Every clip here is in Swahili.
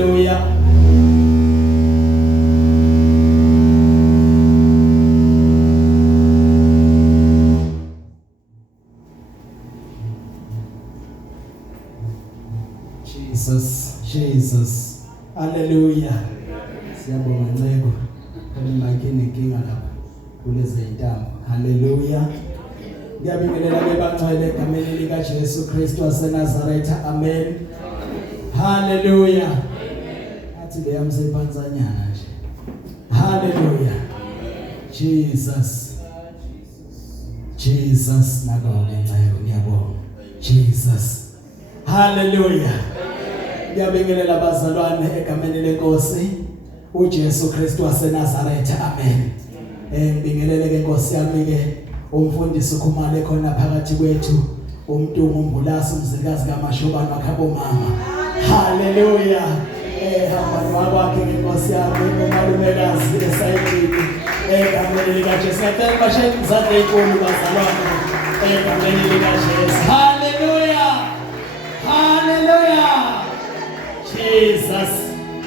Hallelujah. Jesus. Hallelujah. Siyabonga Ncebo. Ngike nenkinga lapha kulezi zintambo. Hallelujah. Ngiyabingelela bebangcwele egameni lika Jesu Kristu waseNazaretha. Amen. Hallelujah. Athi le yamsephanzanyana nje. Hallelujah. Jesus nakawo Ncebo ngiyabonga. Jesus. Hallelujah. Ngiyabingelela abazalwane egameni lenkosi uJesu Kristu waseNazaretha. Amen. Ngibingelele ke Nkosi yami ke umfundisi ukhumale khona phakathi kwethu umntungu umbulasi umzikazi kaMashobana wakhabo mama. Hallelujah. Hamba kwakhe ke Nkosi yami umalumekazi esayidini egameni lika Jesu. Ngicela bashayele izandla enkulu bazalwane egameni lika Jesu. Hallelujah. Hallelujah. Jesus.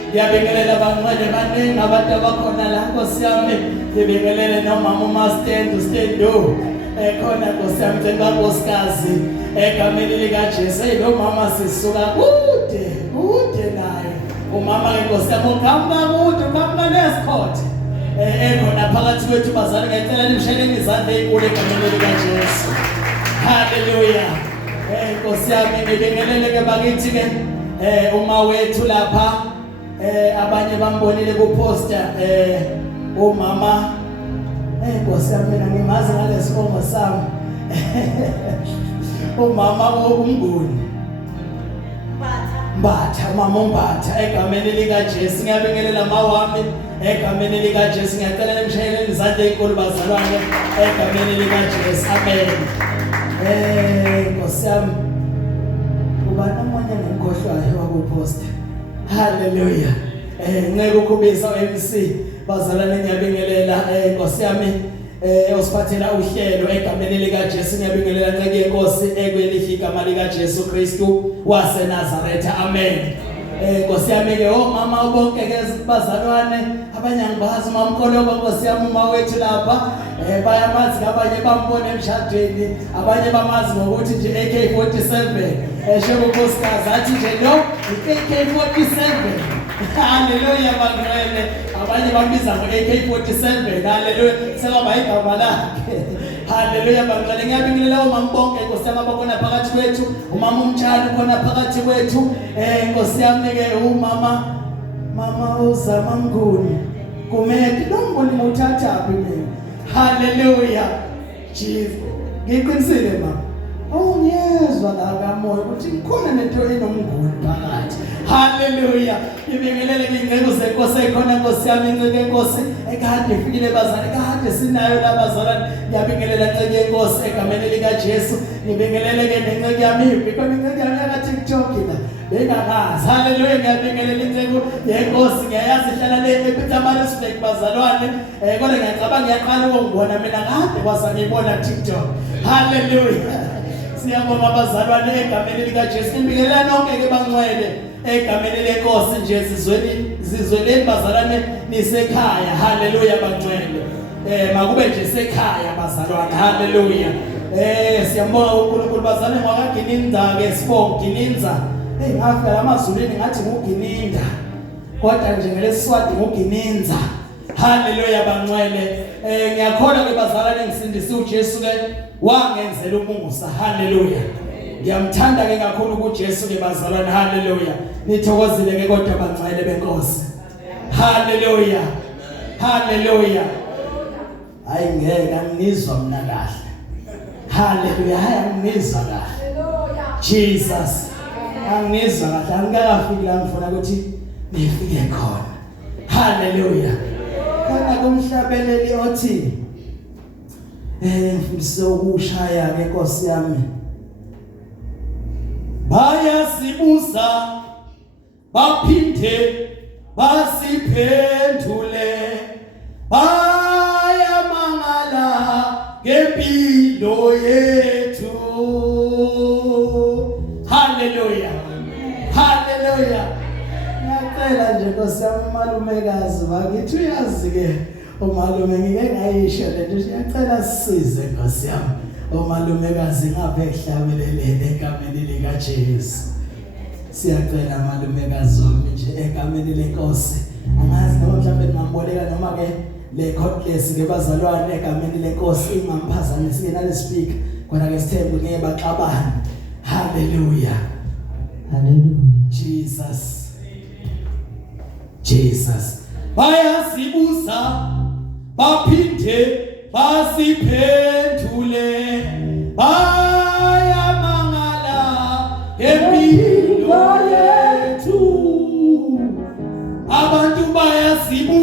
Ngiyabingelela abangcwele baningi abantu abakhona la Nkosi yami. Ngibingelele nomama uMastendo Stendo. Khona Nkosi yami njengankosikazi egameni lika Jesu. Lo mama sisuka kude naye. Umama Nkosi yami ukhamba kude ukhamba nesikhothi. Khona phakathi kwethu bazali ngicela nimshayele izandla enkulu egameni lika Jesu. Hallelujah. Nkosi yami ngibingelele ke bakithi ke uma wethu lapha abanye bambonile ku poster umama Nkosi yami mina ngimazi ngalesibongo sami umama uMnguni Mbatha mama uMbatha egameni lika Jesu. Ngiyabingelela mawami egameni lika Jesu. Ngiyacela nimshayeleni izandla enkulu bazalwane egameni lika Jesu. Amen. Nkosi yami ubani omunye ngimkhohlwayo wakuposter. Hallelujah. Ngeke ukubisa uMC bazalwane ngiyabingelela Nkosi yami osiphathela uhlelo egameni lika Jesu. Ngiyabingelela nceke yenkosi ekwelihle igama lika Jesu Kristu waseNazaretha. Amen. Nkosi yami ke omama bonke ke bazalwane abanye ngibazi mamkoloba Nkosi yami uma wethu lapha bayamazi abanye bambone emshadweni abanye bamazi ngokuthi nje AK47 shebo nkosikazi athi nje no AK47. Hallelujah bangcwele abanye bambiza ngo AK47. Hallelujah sekaba igama lakhe. Hallelujah bangcwele ngiyabingelela omama bonke Nkosi yami abakhona phakathi kwethu umama umtshali khona phakathi kwethu Nkosi yami ke mama uzama Mnguni kumeke nomnguni uthatha mina. Hallelujah. Jesus. Ngiqinisile mama. Ngiyezwa la kamoya ukuthi kukhona nento enomnguni phakathi. Hallelujah. Ngibingelele ingcebo zenkosi ekhona Nkosi yami inceke enkosi ekade ifikile bazali kade sinayo la bazalwane. Ngiyabingelela nceke yenkosi egameni lika Jesu. Ngibingelele ke nenceke yami because inceke yami ka TikTok la. Bengakazi. Hallelujah. Ngiyabingelela inceke yenkosi ngiyayazi ihlala le ePietermaritzburg bazalwane. Kodwa ngiyacabanga ngiyaqala ukungibona mina kade kwasa ngibona TikTok. Hallelujah. Siyabonga abazalwane egameni lika Jesu. Ngibingelela nonke ke bangcwele egameni lenkosi nje sizweleni bazalwane nisekhaya. Hallelujah bangcwele. Makube nje sekhaya bazalwane. Hallelujah. Siyambonga uNkulunkulu bazalwane ngwakaGininza ke sibonga Gininza. Ngafika lamazulwini ngathi nguGininda. Kodwa nje ngelesiswati nguGininza. Hallelujah bangcwele. Ngiyakholwa ke bazalwane ngisindise uJesu ke wangenzela umungusa. Hallelujah. Ngiyamthanda ke kakhulu kuJesu ke bazalwane. Hallelujah. Nithokozile ke kodwa bangcwele benkosi. Hallelujah. Hallelujah. Hayi ngeke angizwa mina kahle. Hallelujah. Hayi angizwa kahle. Jesus. Angizwa kahle. Angikafiki la ngifuna ukuthi nifike khona. Hallelujah. Kana kumhlabeleli othi ngifundise ukushaya ke Nkosi yami. Bayasibuza baphinde basiphendule bayamangala ngempilo yethu. Hallelujah. Hallelujah. Ngiyacela nje Nkosi yami umalumekazi bakithi uyazi ke umalume ngike ngayisho lento ngiyacela sisize Nkosi yami umalumekazi ngabe ehlabelelene egameni lika Jesu. Siyacela malumekazi wami nje egameni leNkosi. Angazi noma mhlawumbe ngingamboleka noma ke le cordless ke bazalwane egameni leNkosi ingamphazamisi ke nale speaker kodwa ke sithembu ngeke baxabane. Hallelujah. Hallelujah. Jesus. Bayasibuza baphinde basiphendule bayamangala empilo yethu abantu bayasibuza